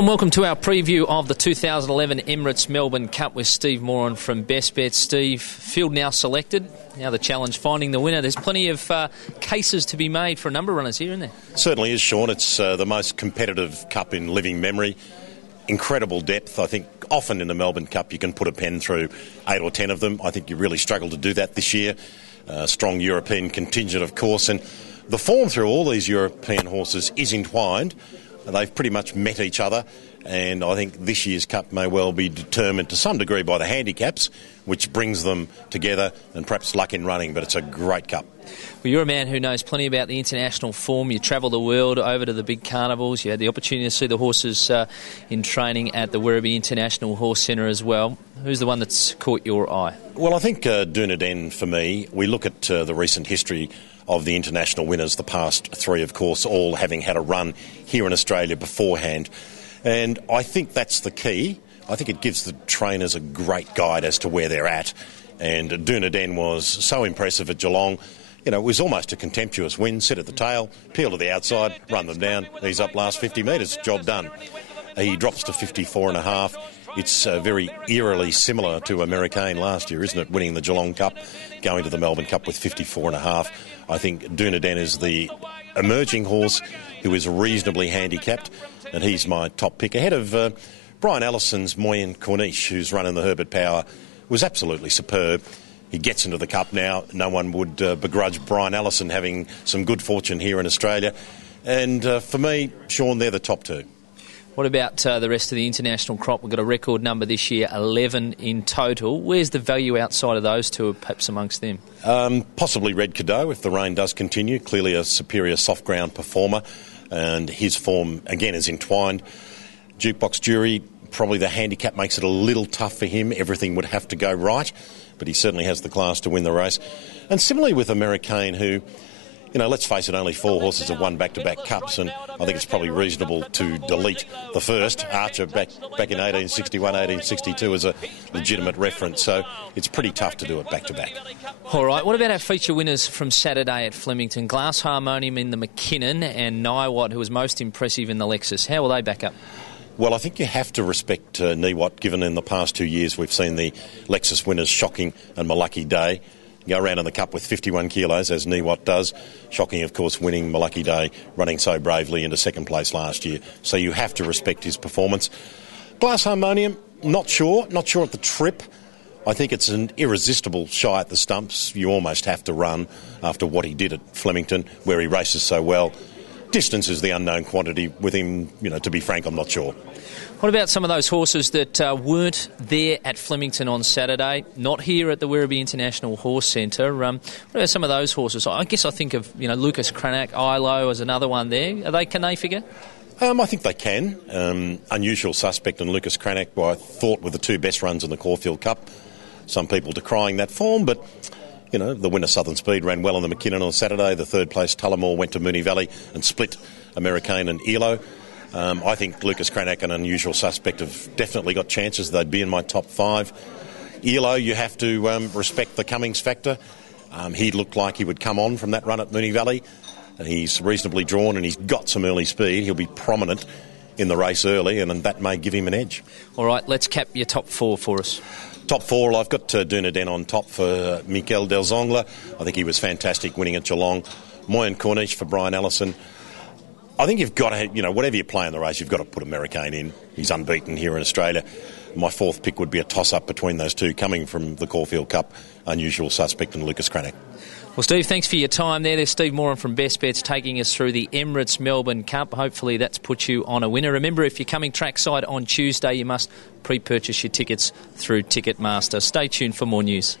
Hello and welcome to our preview of the 2011 Emirates Melbourne Cup with Steve Moran from Best Bet. Steve, field now selected. Now the challenge, finding the winner. There's plenty of cases to be made for a number of runners here, isn't there? Certainly is, Sean. It's the most competitive cup in living memory. Incredible depth. I think often in the Melbourne Cup you can put a pen through 8 or 10 of them. I think you really struggled to do that this year. Strong European contingent, of course. And the form through all these European horses is entwined. They've pretty much met each other, and I think this year's Cup may well be determined to some degree by the handicaps, which brings them together, and perhaps luck in running, but it's a great Cup. Well, you're a man who knows plenty about the international form. You travel the world over to the big carnivals. You had the opportunity to see the horses in training at the Werribee International Horse Centre as well. Who's the one that's caught your eye? Well, I think Dunedin, for me, we look at the recent history of the international winners, the past three, of course, all having had a run here in Australia beforehand. And I think that's the key. I think it gives the trainers a great guide as to where they're at. And Dunedin was so impressive at Geelong. You know, it was almost a contemptuous win, sit at the tail, peel to the outside, run them down, he's up last 50 metres, job done. He drops to 54.5. It's very eerily similar to American last year, isn't it, winning the Geelong Cup, going to the Melbourne Cup with 54.5. I think Dunedin is the emerging horse who is reasonably handicapped, and he's my top pick, ahead of Brian Allison's Moran Corniche, who's running the Herbert Power, was absolutely superb. He gets into the Cup now. No one would begrudge Brian Allison having some good fortune here in Australia. And for me, Sean, they're the top two. What about the rest of the international crop? We've got a record number this year, 11 in total. Where's the value outside of those two, perhaps amongst them? Possibly Red Cadeau, if the rain does continue. Clearly a superior soft ground performer, and his form, again, is entwined. Jukebox Jury, probably the handicap makes it a little tough for him. Everything would have to go right, but he certainly has the class to win the race. And similarly with American, who, you know, let's face it, only 4 horses have won back-to-back cups, and I think it's probably reasonable to delete the first. Archer back in 1861, 1862 as a legitimate reference, so it's pretty tough to do it back-to-back. All right, what about our feature winners from Saturday at Flemington? Glass Harmonium in the McKinnon and Niwot, who was most impressive in the Lexus. How will they back up? Well, I think you have to respect Niwot, given in the past 2 years we've seen the Lexus winners Shocking and Malucky Day go around in the Cup with 51 kilos, as Niwot does. Shocking, of course, winning Malucky Day, running so bravely into second place last year. So you have to respect his performance. Glass Harmonium, not sure at the trip. I think it's an irresistible shy at the stumps. You almost have to run after what he did at Flemington, where he races so well. Distance is the unknown quantity with him, you know, to be frank, I'm not sure. What about some of those horses that weren't there at Flemington on Saturday, not here at the Werribee International Horse Centre? What about some of those horses? I guess I think of, you know, Lucas Cranach, Ilo as another one there. Can they figure? I think they can. Unusual Suspect and Lucas Cranach, I thought, were the two best runs in the Caulfield Cup. Some people decrying that form, but, you know, the winner Southern Speed ran well on the McKinnon on Saturday. The third place Tullamore went to Moonee Valley and split American and Elo. I think Lucas Cranach and Unusual Suspect have definitely got chances. They'd be in my top 5. Elo, you have to respect the Cummings factor. He looked like he would come on from that run at Moonee Valley. And he's reasonably drawn and he's got some early speed. He'll be prominent in the race early, and that may give him an edge. All right, let's cap your top 4 for us. Top 4, I've got Dunedin on top for Mikel Delzongler. I think he was fantastic winning at Geelong. Moran Corniche for Brian Allison. I think you've got to, you know, whatever you play in the race, you've got to put American in. He's unbeaten here in Australia. My 4th pick would be a toss-up between those two, coming from the Caulfield Cup, Unusual Suspect and Lucas Cranach. Well, Steve, thanks for your time there. There's Steve Moran from Best Bets taking us through the Emirates Melbourne Cup. Hopefully that's put you on a winner. Remember, if you're coming trackside on Tuesday, you must pre-purchase your tickets through Ticketmaster. Stay tuned for more news.